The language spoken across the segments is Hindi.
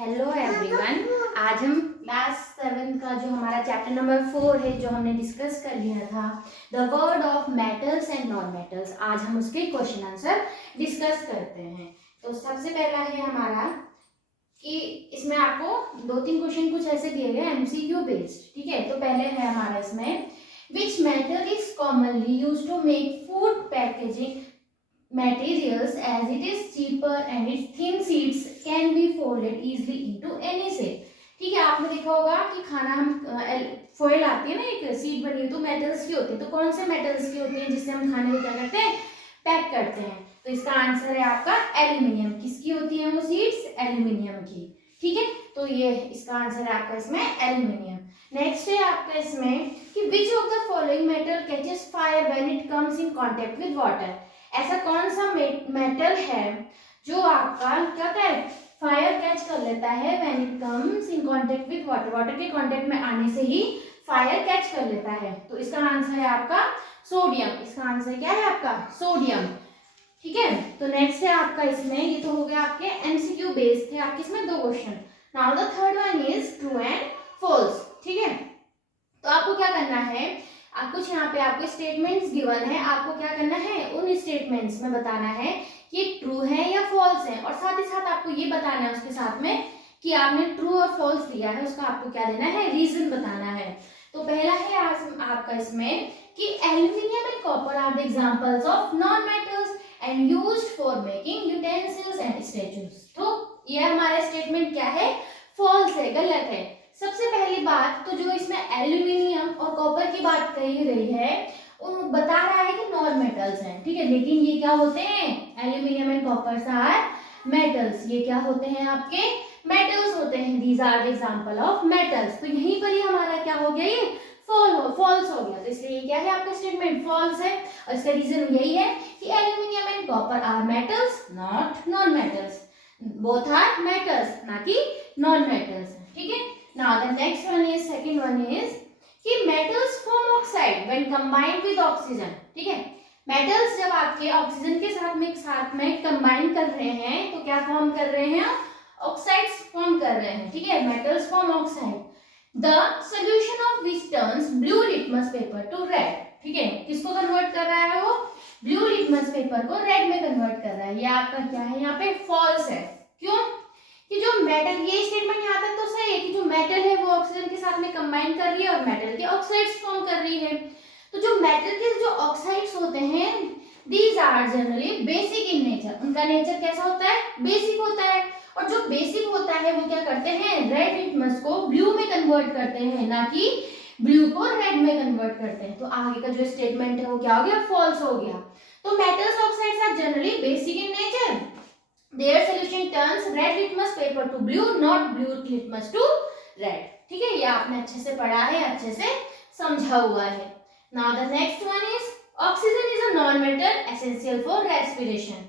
Hello everyone. आज हम क्लास 7 का जो हमारा चैप्टर नंबर 4 है जो हमने डिस्कस कर लिया था, the word of metals and non metals, आज हम उसके क्वेश्चन आंसर डिस्कस करते हैं। तो सबसे पहला है हमारा कि इसमें आपको 2-3 क्वेश्चन कुछ ऐसे दिए गए एमसीक्यू बेस्ड, ठीक है। तो पहले है हमारा इसमें, which metal is commonly used to make food packaging materials as it is cheaper and its thin sheets can be folded easily into any shape। ठीक है, आपने देखा होगा कि खाना हम फॉइल आती है ना, एक सीट बनी हुई, तो मेटल्स की होती है। तो कौन से मेटल्स की होती है जिससे हम खाने को क्या करते हैं, पैक करते हैं? तो इसका आंसर है आपका एल्यूमिनियम। किसकी होती है वो सीट्स? एल्यूमिनियम की। ठीक है, तो ये इसका आंसर है आपका इसमें एल्यूमिनियम। नेक्स्ट है आपका इसमें कि which of the following metal catches fire when it comes in contact with water. ऐसा कौन सा मेटल है जो आपका क्या कहता है, फायर कैच कर लेता है when it comes in contact with water, water के कांटेक्ट में आने से ही फायर कैच कर लेता है? तो इसका आंसर है आपका सोडियम। इसका आंसर क्या है आपका? सोडियम। ठीक है, तो नेक्स्ट है आपका इसमें, ये तो हो गया आपके एमसीक्यू बेस्ड थे आपके इसमें 2 question. Now the third one is true and false. ठीक है, तो आपको क्या करना है, आप कुछ यहाँ पे आपको स्टेटमेंट्स गिवन है, आपको क्या करना है, उन स्टेटमेंट्स में बताना है कि ट्रू है या फॉल्स है, और साथ ही साथ आपको ये बताना है उसके साथ में कि आपने ट्रू और फॉल्स दिया है, उसका आपको क्या देना है, रीजन बताना है। तो पहला है आज आपका इसमें कि aluminium and copper are the examples of non metals and used for making utensils and statues. तो ये हमारा स्टेटमेंट क्या है, फॉल्स है, गलत है। सबसे पहली बात तो जो इसमें एल्यूमिनियम और कॉपर की बात कही गई है, उन बता रहा है कि नॉन मेटल्स हैं, ठीक है, लेकिन ये क्या होते हैं, aluminium and copper are metals. ये क्या होते हैं, आपके मेटल्स होते हैं। These are the example of metals. तो यहीं पर ही हमारा क्या हो गया, ये फॉल्स हो गया। तो इसलिए ये क्या है आपका स्टेटमेंट, फॉल्स है। और इसका रीजन यही है कि aluminium and copper are metals, not non metals. Both are metals, ना कि नॉन मेटल्स। ठीक है, now the next one is, second one is कि metals form oxide when combined with oxygen। ठीक है, metals जब आपके ऑक्सीजन के साथ में कंबाइन कर रहे हैं तो क्या फॉर्म कर रहे हैं, ऑक्साइड्स फॉर्म कर रहे हैं। ठीक है, metals form oxide। the solution of which turns blue litmus paper to red। ठीक है, किसको कन्वर्ट कर रहा है वो, ब्लू लिटमस पेपर को रेड में कन्वर्ट कर रहा है। ये आपका क्या है, यहाँ पे फॉल्स है। क्यों कि जो मेटल, ये स्टेटमेंट यहाँ तक तो सही है कि जो मेटल है वो ऑक्सीजन के साथ में कंबाइन कर रही है और मेटल के ऑक्साइड्स फॉर्म कर रही है। तो जो मेटल के जो ऑक्साइड्स होते हैं, these are generally basic in nature. उनका नेचर कैसा होता है, बेसिक होता है। और जो बेसिक होता है वो क्या करते हैं, रेड लिटमस को ब्लू में कन्वर्ट करते हैं, ना कि ब्लू को रेड में कन्वर्ट करते हैं। तो आगे का जो स्टेटमेंट है वो क्या हो गया, फॉल्स हो गया। तो metals oxides are generally basic in nature, their solution turns red litmus paper to blue, not blue litmus to red। ठीक है, ये आपने अच्छे से पढ़ा है, अच्छे से समझा हुआ है। now the next one is oxygen is a non metal essential for respiration।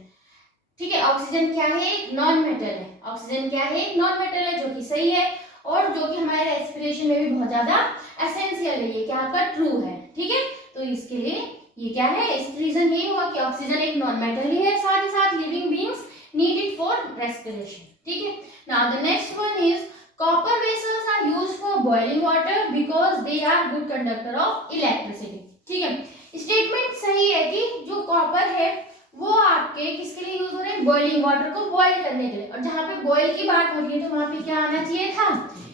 ठीक है, ऑक्सीजन क्या है, एक नॉन मेटल है। ऑक्सीजन क्या है, एक नॉन मेटल है, जो कि सही है और जो कि हमारे रेस्पिरेशन में भी बहुत ज्यादा एसेंशियल है। ये क्या आपका ट्रू है। ठीक है, तो इसके लिए ये क्या है, इस रीजन ये हुआ कि ऑक्सीजन एक नॉन मेटल ही है, साथ ही साथ living beings need it for respiration। ठीक है, now the next one is copper vessels are used for boiling water because they are good conductor of electricity। ठीक है, स्टेटमेंट सही है कि जो कॉपर है वो आपके किसके लिए यूज हो रहे हैं, बॉइलिंग वाटर को बॉईल करने के लिए। और जहां पे बॉईल की बात हो रही है तो वहां पे क्या आना चाहिए था,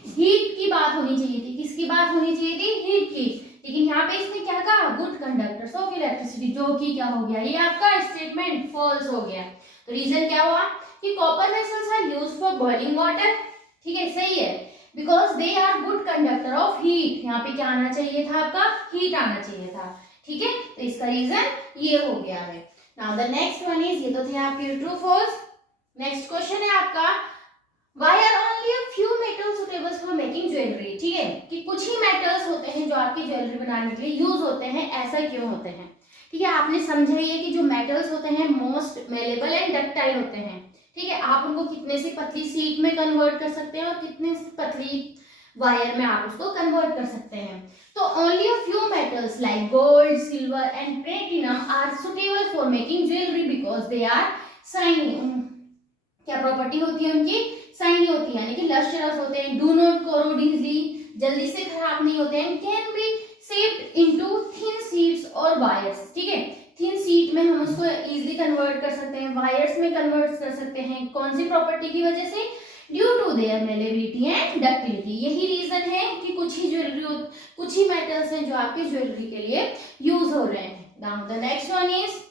हीट की बात होनी चाहिए थी। किसकी बात होनी चाहिए थी, हीट की। लेकिन यहाँ पे इसने क्या कहा, गुड कंडक्टर्स ऑफ इलेक्ट्रिसिटी, जो कि क्या हो गया, ये आपका स्टेटमेंट फॉल्स हो गया। तो रीजन क्या हुआ कि copper vessels are used for boiling water. ठीक है, सही है, because they are good conductor of heat. यहाँ पे क्या आना चाहिए था, आपका हीट आना चाहिए था। ठीक है, तो इसका रीजन ये हो गया है। Now the next one is, ये तो थे आपके ट्रू फॉल्स। नेक्स्ट क्वेश्चन है आपका, why are only a few metals suitable for making jewelry। ठीक है, कि कुछ ही मेटल्स होते हैं जो आपकी ज्वेलरी बनाने के लिए यूज होते हैं, ऐसा क्यों होते हैं? ठीक है, आपने समझा ही कि जो मेटल्स होते हैं मोस्ट मेलेबल एंड डक्टाइल होते हैं। ठीक है, आप उनको कितने से पतली शीट में कन्वर्ट कर सकते हैं और कितने से पतली वायर में आप उसको कन्वर्ट कर सकते हैं। तो only a few metals like gold, silver and platinum are suitable for making jewellery because they are shiny. क्या प्रॉपर्टी होती है उनकी, शाइनी होती है, यानी कि लस्ट्रस होते हैं, डू नॉट कोरोड इजीली, जल्दी से खराब नहीं होते हैं, can be shaped into thin sheets और वायर्स, ठीक है, थिन शीट में हम उसको इजीली कन्वर्ट कर सकते हैं, वायर्स में कन्वर्ट कर सकते हैं, कौन सी प्रॉपर्टी की वजह से, due to their malleability and ductility. यही रीजन है कि कुछ ही मेटल्स हैं जो आपके ज्वेलरी के लिए यूज हो रहे हैं। Now the next one is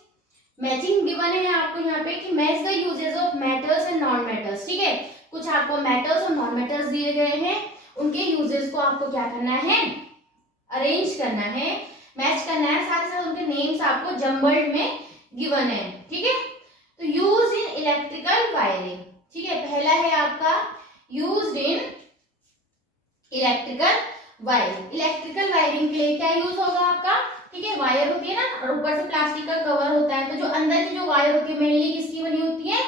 matching given है आपको यहाँ पे कि match the uses of metals and non metals, ठीक है, कुछ आपको मेटल्स और नॉन मेटल्स दिए गए हैं, उनके यूजेस को आपको क्या करना है, अरेंज करना है, मैच करना है, साथ ही साथ उनके नेम्स आपको जम्बल्ड में गिवन है, ठीक है। तो यूज इन इलेक्ट्रिकल वायरिंग, ठीक है, पहला है आपका used in electrical wiring. Electrical wiring के लिए क्या यूज होगा आपका, ठीक है, वायर होती है ना और ऊपर से प्लास्टिक का कवर होता है, तो जो अंदर की जो वायर होती है मेनली किसकी बनी होती है,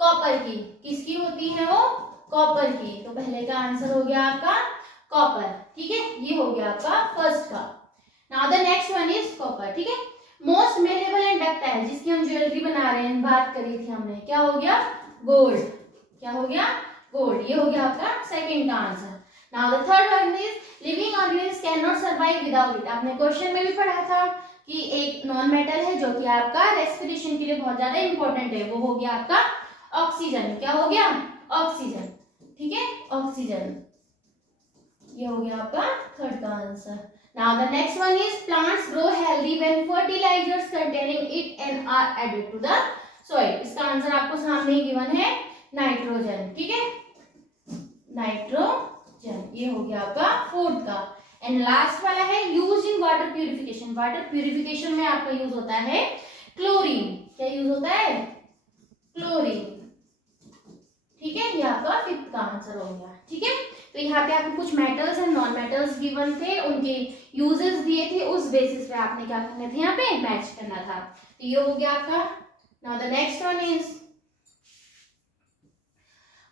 कॉपर की, किसकी होती है वो, कॉपर की। तो पहले का आंसर हो गया आपका कॉपर, ठीक है, ये हो गया आपका फर्स्ट का। Now the next one is copper, ठीक है, मोस्ट मेलेबल एंड डक्टाइल, जिसकी हम ज्वेलरी बना रहे हैं, बात करी थी हमने, क्या हो गया, गोल्ड, क्या हो गया, गोल्ड, ये हो गया आपका सेकंड का answer. Now the third one is living organism can not survive without it. आपने क्वेश्चन में भी पढ़ा था कि एक नॉन मेटल है जो कि आपका रेस्पिरेशन के लिए बहुत ज्यादा इंपॉर्टेंट है, वो हो गया आपका ऑक्सीजन, क्या हो गया, ऑक्सीजन, ठीक है, ऑक्सीजन, ये हो गया आपका थर्ड का answer. Now the next one is plants grow healthy when fertilisers containing it and are added to the soil. इसका आंसर आपको सामने ही गिवन है, नाइट्रोजन, ठीक है, नाइट्रोजन, ये हो गया आपका फोर्थ का। एंड लास्ट वाला है use in water purification. Water purification में आपका यूज होता है क्लोरीन, क्या यूज होता है, क्लोरीन, ठीक है, ये आपका फिफ्थ का आंसर हो गया, ठीक है। तो यहाँ पे आपको कुछ metals and non metals given थे, उनके यूजेस दिए थे, उस बेसिस पे आपने क्या करना था, यहाँ पे मैच करना था। तो ये हो गया आपका। Now the next one is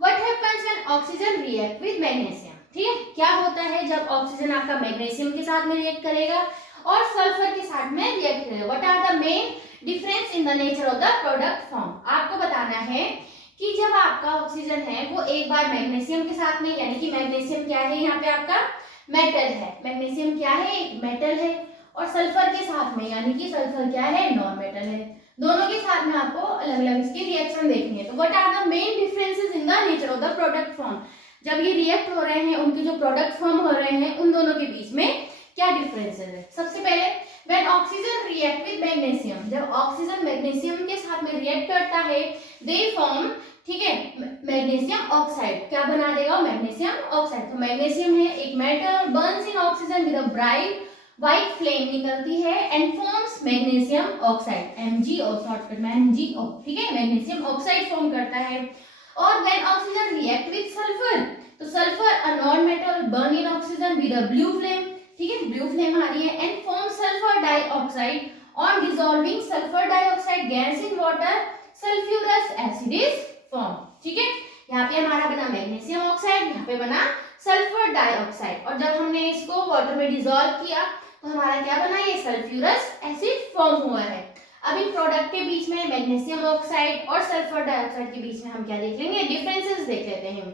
what happens when oxygen react with magnesium, ठीक है, क्या होता है जब ऑक्सीजन आपका मैग्नीशियम के साथ में रिएक्ट करेगा और सल्फर के साथ में रिएक्ट करेगा। What are the main difference in the nature of the product form. आपको बताना है कि जब आपका ऑक्सीजन है वो एक बार मैग्नीशियम के साथ में, यानी कि मैग्नीशियम क्या है, यहाँ पे आपका मेटल है, मैग्नीशियम क्या है, एक मेटल है, और सल्फर के साथ में, यानी कि सल्फर क्या है, नॉन मेटल है, दोनों के साथ में आपको अलग अलग इसकी रिएक्शन देखनी है। तो what are the main differences in the nature of the product form, जब ये रिएक्ट हो रहे हैं, उनके जो प्रोडक्ट फॉर्म हो रहे हैं, उन दोनों के बीच में क्या डिफरेंसेस है। सबसे पहले when oxygen react with magnesium, जब ऑक्सीजन मैग्नीशियम के साथ में रिएक्ट करता है, दे फॉर्म, ठीक है, मैग्नीशियम ऑक्साइड, क्या बना देगा, मैग्नीशियम ऑक्साइड। तो मैग्नीशियम है एक metal, Burns in oxygen with a bright white flame निकलती है and forms magnesium oxide, Mg और शॉर्टकट में MgO, ठीक है, मैग्नीशियम ऑक्साइड फॉर्म करता है। और when oxygen react with sulphur, तो sulphur a non metal burn in oxygen with a blue flame, ठीक है, ब्लू फ्लेम आ रही है, and form sulphur dioxide on dissolving sulphur dioxide gas in water sulphurous acid is form, ठीक है। यहाँ पे हमारा बना मैग्नीशियम ऑक्साइड, यहाँ पे बना सल्फर डाइऑक्साइड, और जब हमने इसको वाटर में डिसॉल्व किया तो हमारा क्या बना, ये सल्फ्यूरस एसिड फॉर्म हुआ है। अब इन प्रोडक्ट के बीच में मैग्नीशियम ऑक्साइड और सल्फर डाइऑक्साइड के बीच में हम क्या देख लेंगे, डिफरेंसेस देख लेते हैं।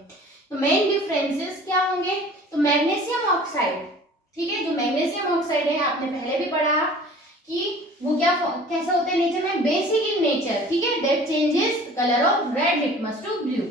तो मेन डिफरेंसेस क्या होंगे, तो मैग्नीशियम ऑक्साइड, ठीक है, जो मैग्नीशियम ऑक्साइड है आपने पहले भी पढ़ा कि वो क्या कैसा होता है नेचर में, बेसिक इन नेचर, ठीक है, that changes colour of red litmus to blue.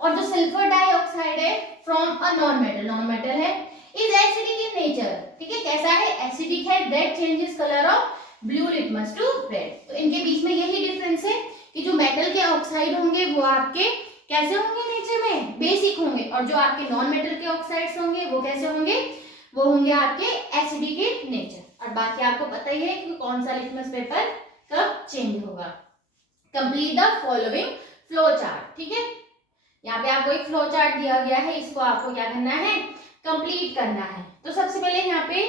और जो सल्फर डाइऑक्साइड है फ्रॉम अ नॉन मेटल है, इज एसिडिक इन नेचर, ठीक है, कैसा है, एसिडिक है, that changes colour of blue litmus to red. तो इनके बीच में यही डिफरेंस है कि जो मेटल के ऑक्साइड होंगे वो आपके कैसे होंगे नेचर में, बेसिक होंगे, और जो आपके नॉन मेटल के ऑक्साइड्स होंगे वो कैसे होंगे, वो होंगे आपके एसिडिक इन नेचर। और बाकी आपको पता ही है कि कौन सा लिटमस पेपर कब चेंज होगा। Complete the following flow chart, ठीक है, यहाँ पे आपको एक फ्लो चार्ट दिया गया है, इसको आपको क्या करना है, कंप्लीट करना है। तो सबसे पहले यहाँ पे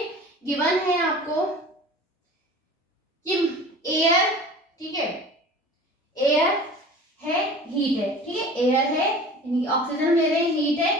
गिवन है आपको कि एयर, ठीक है, एयर है, हीट है, ठीक है, एयर है, ऑक्सीजन ले रहे हैं, हीट है,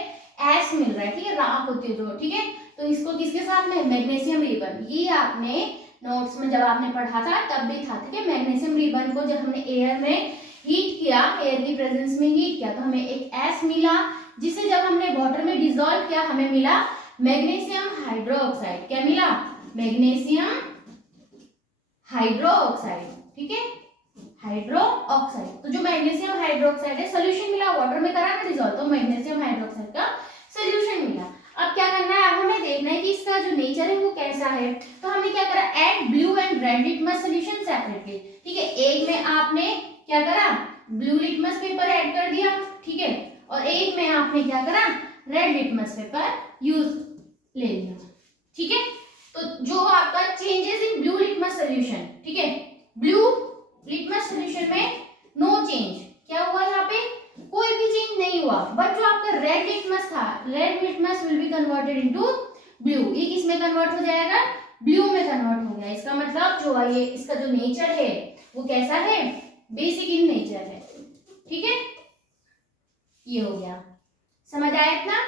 एस मिल रहा है, ठीक है, राख होती है जो, ठीक है, तो इसको किसके साथ में, मैग्नीशियम रिबन, ये आपने नोट्स में जब आपने पढ़ा था तब भी था, ठीक है, मैग्नीशियम रिबन को जब हमने एयर में हीट किया, एयर की प्रेजेंस में हीट किया तो हमें एक एस मिला, जिसे जब हमने वाटर में डिसॉल्व किया हमें मिला मैग्नीशियम हाइड्रोक्साइड। क्या मिला? Magnesium hydroxide. ठीक है, हाइड्रोक्साइड। तो जो मैग्नीशियम हाइड्रोक्साइड है सोल्यूशन मिला, वाटर में करा ना डिसॉल्व, तो मैग्नीशियम हाइड्रोक्साइड का सोल्यूशन मिला। अब क्या करना है, अब हमें देखना है कि इसका जो नेचर है वो कैसा है। तो हमने क्या करा, add blue and red litmus solution separately. ठीक है, एक में आपने क्या करा, ब्लू लिटमस पेपर ऐड कर दिया, ठीक है, और एक में आपने क्या करा, रेड लिटमस पेपर यूज ले लिया। ठीक है, तो जो आपका changes in blue litmus solution, ठीक है, ब्लू लिटमस सोल्यूशन में नो चेंज, क्या हुआ यहाँ पे, कोई भी चेंज नहीं हुआ। बट जो आपका रेड लिटमस था, red litmus will be converted into blue, ये किस में कन्वर्ट हो जाएगा, ब्लू में कन्वर्ट हो गया। इसका मतलब जो ये इसका जो नेचर है वो कैसा है, बेसिक इन नेचर है। ठीक है, ये हो गया, समझ आया इतना।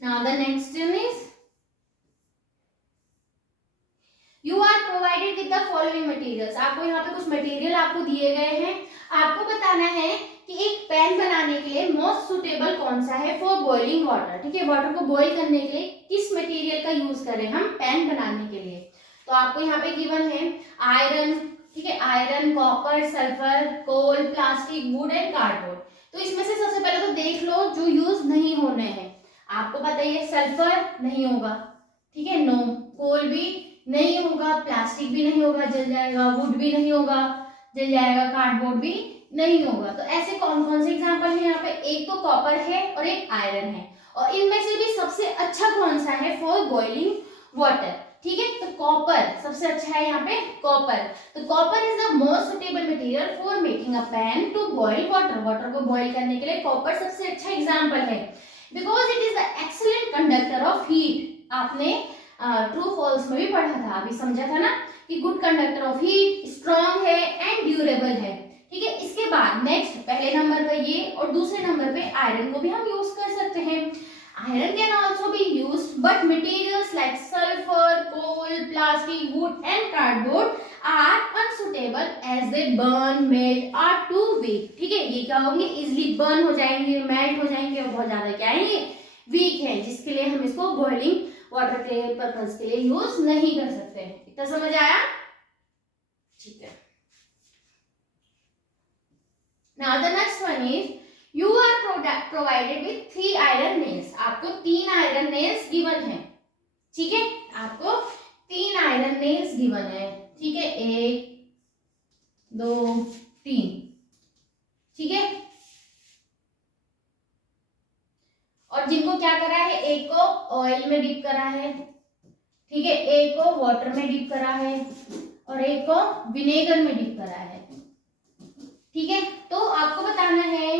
Now the next is you are provided with the following materials. आपको यहाँ पे कुछ मटेरियल आपको दिए गए हैं, आपको बताना है कि एक पैन बनाने के लिए मोस्ट सुटेबल कौन सा है फॉर बॉइलिंग वाटर। ठीक है, वाटर को बॉईल करने के लिए किस मटेरियल का यूज करें हम पैन बनाने के लिए। तो आपको यहाँ पे गिवन है आयरन, ठीक है, iron, copper, sulphur, coal, plastic, wood and cardboard. तो इसमें से सबसे पहले तो देख लो जो यूज नहीं होने हैं। आपको पता है सल्फर नहीं होगा, ठीक है, नो, कोल भी नहीं होगा, प्लास्टिक भी नहीं होगा, जल जाएगा, वुड भी नहीं होगा, जल जाएगा, कार्डबोर्ड भी नहीं होगा। तो ऐसे कौन कौन से एग्जांपल है यहाँ पे, एक तो कॉपर है और एक आयरन है, और इनमें से भी सबसे अच्छा कौन सा है फॉर बॉइलिंग वाटर। ठीक है, तो कॉपर सबसे अच्छा है यहाँ पे, कॉपर। तो copper is the most suitable material for making a pan to boil water. Water को बॉइल करने के लिए कॉपर सबसे अच्छा एग्जाम्पल है, because it is the excellent conductor of heat. आपने ट्रू फॉल्स में भी पढ़ा था, अभी समझा था ना कि good conductor of heat, strong है एंड ड्यूरेबल है। ठीक है, इसके बाद नेक्स्ट पहले नंबर पर ये और दूसरे नंबर पे आयरन को भी हम यूज कर सकते हैं। Iron can also be used but materials like sulphur, coal, plastic, wood and cardboard are unsuitable as they burn, melt, or too weak. ठीक है, ये क्या होंगे, इजिली बर्न हो जाएंगे, मेल्ट हो जाएंगे और बहुत ज्यादा क्या है, ये वीक है, जिसके लिए हम इसको बॉइलिंग वाटर के पर्पस के लिए यूज नहीं कर सकते हैं। इतना समझ आया? ठीक है। Now the next one is you are provided with 3 iron nails. आपको 3 iron nails given है। ठीक है, आपको 3 iron nails given है। ठीक है, 1 2 3। ठीक है, और जिनको क्या करा है, एक को ऑयल में डिप करा है, ठीक है, एक को वाटर में डिप करा है और एक को विनेगर में डिप करा है। ठीक है, तो आपको बताना है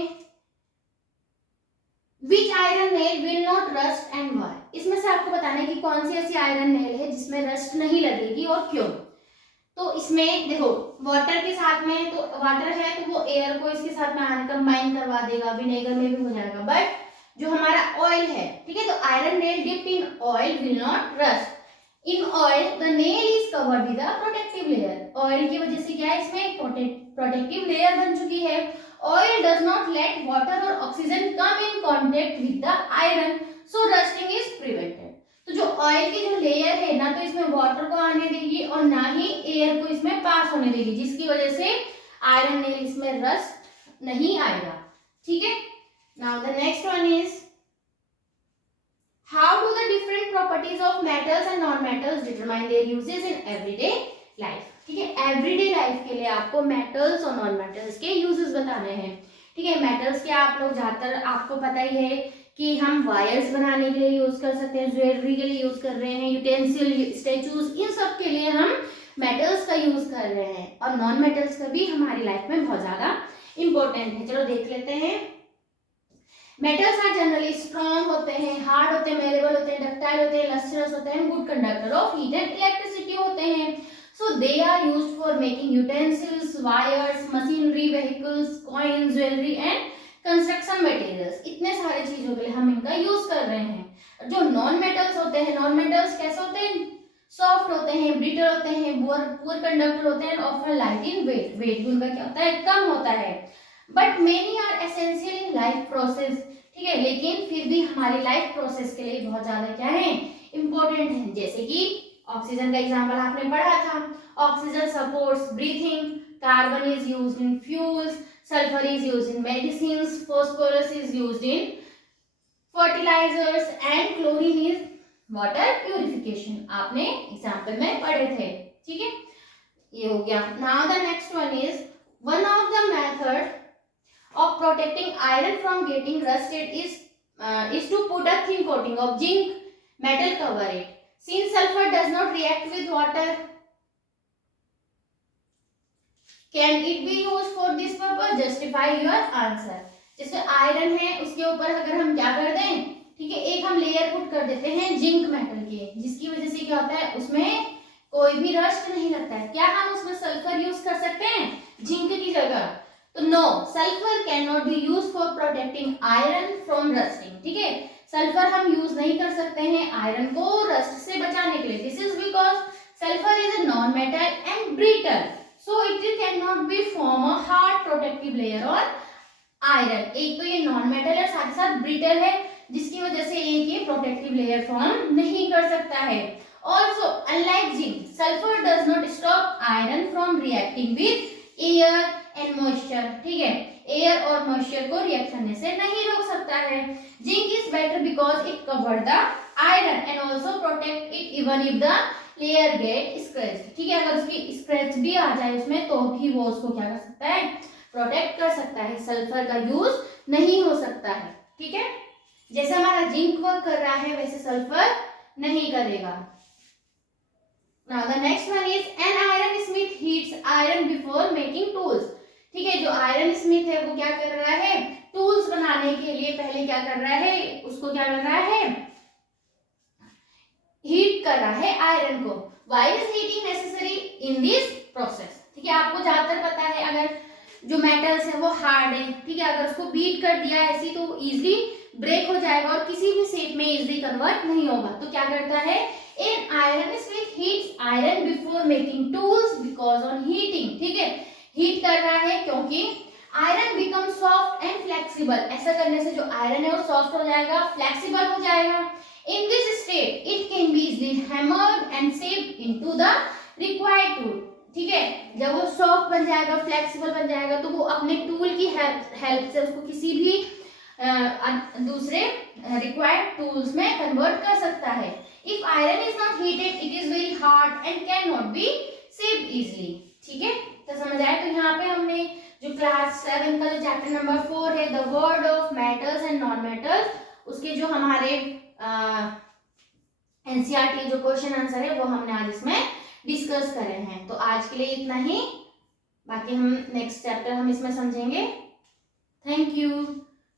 which iron nail will not rust and why. इसमें से आपको बताना है कि कौन सी ऐसी आयरन नेल है जिसमें रस्ट नहीं लगेगी और क्यों। तो इसमें देखो वाटर के साथ में, तो वाटर है तो वो एयर को इसके साथ में कंबाइन करवा देगा, विनेगर में भी हो जाएगा। बट जो हमारा ऑयल है, ठीक है, तो iron nail dipped in oil will not rust. In oil the nail is covered with a protective layer. Oil की वजह से क्या है, इसमें प्रोटेक्टिव लेयर बन चुकी है। Oil does not let water और oxygen come in contact with the iron, so rusting is prevented. तो जो ऑयल की जो लेयर है ना, तो इसमें वाटर को आने देगी और ना ही एयर को इसमें पास होने देगी, जिसकी वजह से आयरन नेल इसमें रस्ट नहीं आएगा। ठीक है, now the next one is how do the different properties of metals and non-metals determine their uses in everyday life। ठीक है, एवरीडे लाइफ के लिए आपको मेटल्स और नॉन मेटल्स के यूजेस बताने हैं। ठीक है, मेटल्स के आप लोग ज्यादातर आपको पता ही है कि हम वायर्स बनाने के लिए यूज कर सकते हैं, ज्वेलरी के लिए यूज कर रहे हैं, यूटेंसिल, स्टेचूज, इन सब के लिए हम मेटल्स का यूज कर रहे हैं। और नॉन मेटल्स का भी हमारी लाइफ में बहुत ज्यादा इंपॉर्टेंट है। चलो देख लेते हैं। मेटल्स आर जनरली स्ट्रॉन्ग होते हैं, हार्ड होते हैं, मेलेबल होते हैं, डक्टाइल होते हैं, लस्ट्रस होते हैं, good conductor of heat and electricity होते हैं। So they are used for making utensils, wires, machinery, vehicles, coins, jewellery and construction materials. इतने सारे चीजों के लिए हम इनका यूज कर रहे हैं। जो नॉन मेटल्स होते हैं, नॉन मेटल्स कैसे होते हैं, सॉफ्ट होते हैं, ब्रिटल होते हैं, पुअर कंडक्टर होते हैं, often light in weight, weight भी उनका क्या होता है, कम होता है। But many are essential in life process, ठीक है, लेकिन फिर भी हमारी लाइफ प्रोसेस के लिए बहुत ज्यादा क्या है, इंपॉर्टेंट है। जैसे कि ऑक्सीजन का एग्जांपल आपने पढ़ा था, oxygen supports breathing, carbon is used in fuels, sulphur is used in medicines, phosphorus is used in fertilisers and chlorine is water purification, आपने एग्जांपल में पढ़े थे, ठीक है, ये हो गया। Now the next one is one of the method of protecting iron from getting rusted is to put a thin coating of zinc metal cover it. Since sulfur does not react with water, can it be used for this purpose? Justify your answer. जैसे आयरन है उसके ऊपर अगर हम क्या कर दें, ठीक है, एक हम लेयर पुट कर देते हैं जिंक मेटल के, जिसकी वजह से क्या होता है, उसमें कोई भी रस्ट नहीं लगता है। क्या हम उसमें सल्फर यूज कर सकते हैं जिंक की जगह? तो no, sulphur can not be use for protecting iron from rusting, ठीक है, सल्फर हम यूज नहीं कर सकते हैं आयरन को रस्ट से बचाने के लिए। This is because sulphur is a non metal and brittle, so it can not B form a hard protective layer on iron. एक तो ये नॉन मेटल है, साथ ही साथ ब्रिटल है, जिसकी वजह से ये प्रोटेक्टिव लेयर फॉर्म नहीं कर सकता है। Also unlike zinc, sulphur does not stop iron from reacting with air and moisture, ठीक है, एयर और मॉइस्चर को रिएक्ट करने से नहीं रोक सकता है। Zinc is better because it cover the iron and also protect it even if the layer get scratch, ठीक है, अगर उसकी स्क्रैच भी आ जाए उसमें तो भी वो उसको क्या कर सकता है, प्रोटेक्ट कर सकता है। सल्फर का यूज नहीं हो सकता है, ठीक है, जैसे हमारा जिंक वर्क कर रहा है वैसे सल्फर नहीं करेगा। Now the next one is an iron smith heats iron before making tools, ठीक है, जो आयरन स्मिथ है वो क्या कर रहा है, टूल्स बनाने के लिए पहले क्या कर रहा है, उसको क्या कर रहा है, हीट कर रहा है आयरन को। Why is heating necessary in this process, ठीक है, आपको ज्यादातर पता है अगर जो मेटल्स है वो हार्ड है, ठीक है, अगर उसको बीट कर दिया ऐसी तो इजीली ब्रेक हो जाएगा और किसी भी शेप में इजीली कन्वर्ट नहीं होगा। तो क्या करता है, इन iron Smith heats iron before making tools because on heating, ठीक है, हीट कर रहा है क्योंकि iron become soft and flexible, ऐसा करने से जो आयरन है वो सॉफ्ट हो जाएगा, फ्लेक्सिबल हो जाएगा। In this state it can be easily hammered and shaped into the required tool, ठीक है, जब वो सॉफ्ट बन जाएगा, फ्लेक्सिबल बन जाएगा तो वो अपने टूल की हेल्प से उसको किसी भी दूसरे रिक्वायर्ड टूल्स में कन्वर्ट कर सकता है। If iron is not heated it is very hard and can not B shaped easily, ठीक है, तो समझ आया। तो यहाँ पे हमने जो क्लास 7 का जो चैप्टर नंबर 4 है the world of metals and non metals, उसके जो हमारे एनसीईआरटी जो क्वेश्चन आंसर है वो हमने आज इसमें डिस्कस करे हैं। तो आज के लिए इतना ही, बाकी हम नेक्स्ट चैप्टर हम इसमें समझेंगे। Thank you.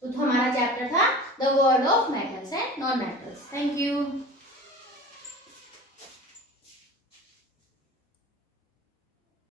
तो हमारा चैप्टर था the world of metals and non metals. Thank you.